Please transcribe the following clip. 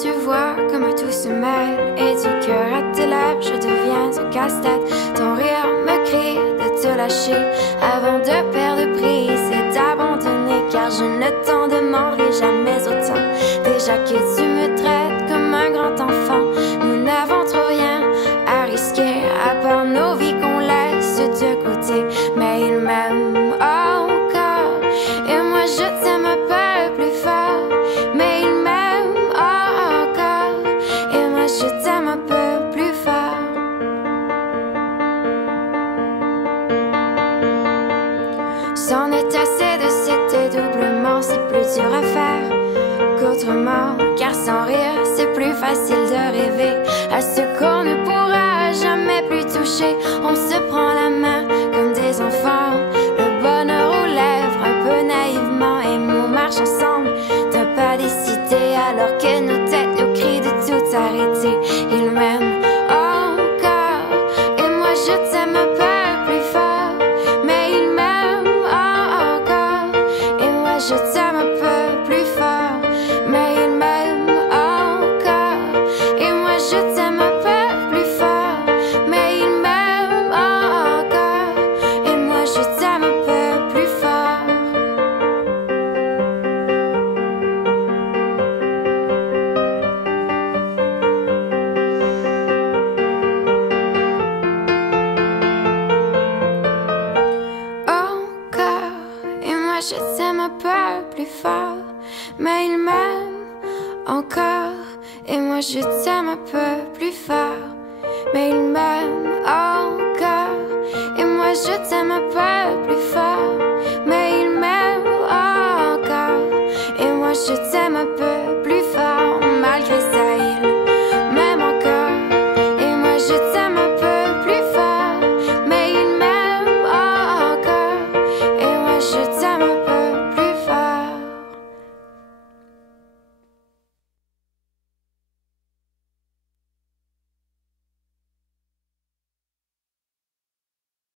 tu vois comme tout se mêle. Et du cœur à tes lèvres, je deviens un casse-tête. Ton rire me crie de te lâcher avant de perdre prise et d'abandonner. Car je ne t'en demanderai jamais autant. Déjà que tu me traites comme un grand enfant, nous n'avons trop rien à risquer à part nos vies qu'on laisse de côté. Mais il m'aime encore et moi je t'aime un peu plus fort. Mais il m'aime encore et moi je t'aime un peu plus fort. C'en est assez de cet dédoublement, c'est plus dur à faire qu'autrement. Car sans rire, c'est plus facile de rêver à ce qu'on ne pourra jamais plus toucher. On se prend la main comme des enfants, le bonheur aux lèvres un peu naïvement. Et on marche ensemble d'un pas décidé alors que nos têtes nous crient de tout arrêter. Il m'aime encore et moi je t'aime un peu plus fort. Mais il m'aime encore et moi je t'aime un peu plus fort. Mais il m'aime encore et moi je t'aime un peu plus fort. Mais il m'aime encore et moi je t'aime un peu plus fort. Encore et moi je t'aime un peu plus fort. Mais il m'aime encore et moi je t'aime un peu plus fort. Mais il m'aime encore et moi je t'aime un peu plus fort.